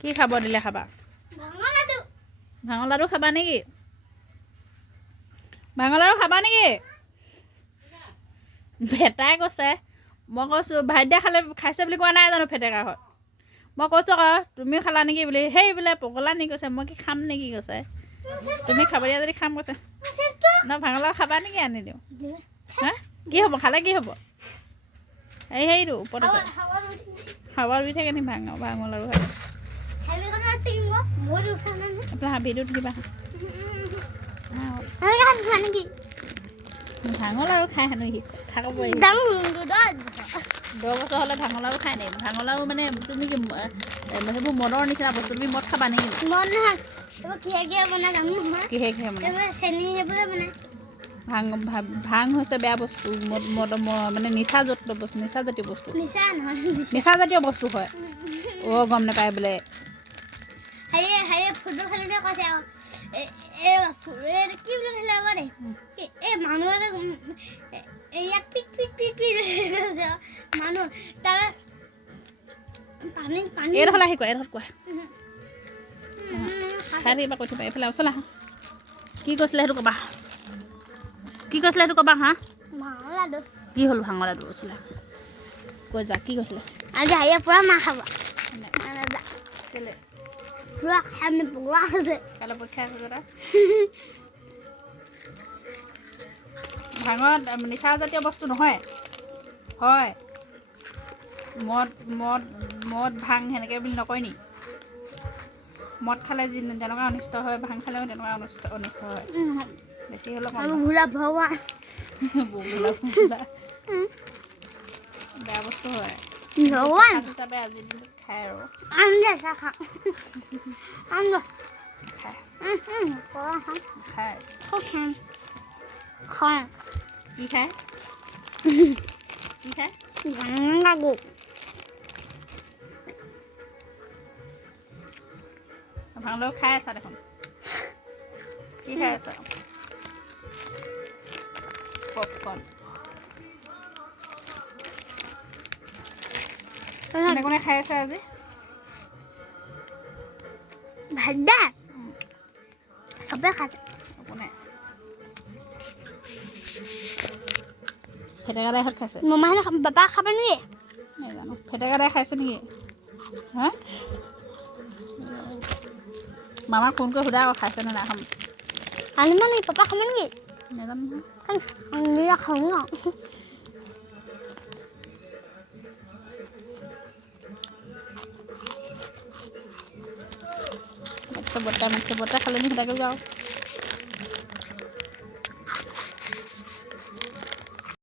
কি খাব দিলে খাবা ভাঙৰ লাডু খাবা নেকি ভাঙৰ লাডু খাবা নেকি ভেটাই কৈছে মই কৈছোঁ ভাইটিয়ে খাইছে বুলি কোৱা নাই জানো ফেটেকাহঁত মই কৈছোঁ আকৌ তুমি খালা নেকি বুলি সেই বোলে পগলা নেকি কৈছে মই কি খাম নেকি কৈছে তুমি খাব দিয়া যদি খাম কৈছে ন ভাঙৰ লাডু খাবা নেকি আনি দিওঁ হা কি হ'ব খালে কি হ'ব সেইটো ওপৰত আছে হাৱা উঠি থাকে নি ভাঙৰ লাডু খালে আপোনাৰ হাবিটোত কিবা ভাঙৰ লাড়ু খাই হেনো সি কথা ক'ব 10 বছৰ হ'লে ভাঙৰ লাড়ু খাই নেকি ভাঙৰ লাড়ু মানে তুমি কি সেইবোৰ মদৰ নিচিনা বস্তু তুমি মদ খাবা নেকি কিহে ভাং হৈছে বেয়া বস্তু মদ মানে নিচাজাতীয় বস্তু হয় গম নাপায় বোলে ফুটবল খেলোঁতে কৈছে কি বুলি খেলে মানে এই মানুহ ইয়াক পিট পিট পিট পিট কৈছে মানুহ তাৰ পানী পানী এই হ'লে কোৱা খাই থাকিবা কৈ থবা এইফালে চলা কি কৈছিলে সেইটো ক'বা হা ভাঙৰ লাডু কি হ'ল ভাঙৰ লাডু কৈছিলে কৈ যা কি কৈছিলে আজি হাৰিয়ে পুৰা মাৰ খাব কেলে পুৰা খাই মানে পগলা হৈছে কাইলৈ পৰীক্ষা আছে দাদা ভাঙত নিচাজাতীয় বস্তু নহয় হয় মদ ভাং সেনেকৈ বুলি নকয় নি মদ খালে যেনেকুৱা অনিষ্ট হয় ভাং খালেও তেনেকুৱা অনিষ্ট হয় বেছি হ'লে বেয়া বস্তু হয় হিচাপে আজিৰ দিনটোত খায় আৰু খায় কি খায় ভাঙলৈও খাই আছা দেখোন কি খাই আছা পপকৰ্ণ কোনে খাই আছে আজি ভাইদা চবে খাইছে কোনে ফেটেকা দাইহঁত খাইছে মামাহঁতে বাবা খাব নেকি নাজানো ফেটেকা দাই খাইছে নেকি হা মামাক ফোন কৰি সোধা আকৌ খাইছেনে নাই খাম আনিব নেকি পাপা খাব নেকি নাজানো নহয় খাওঁ ন মাছে বৰ্তা খালে নি সোধাকৈ যাওঁ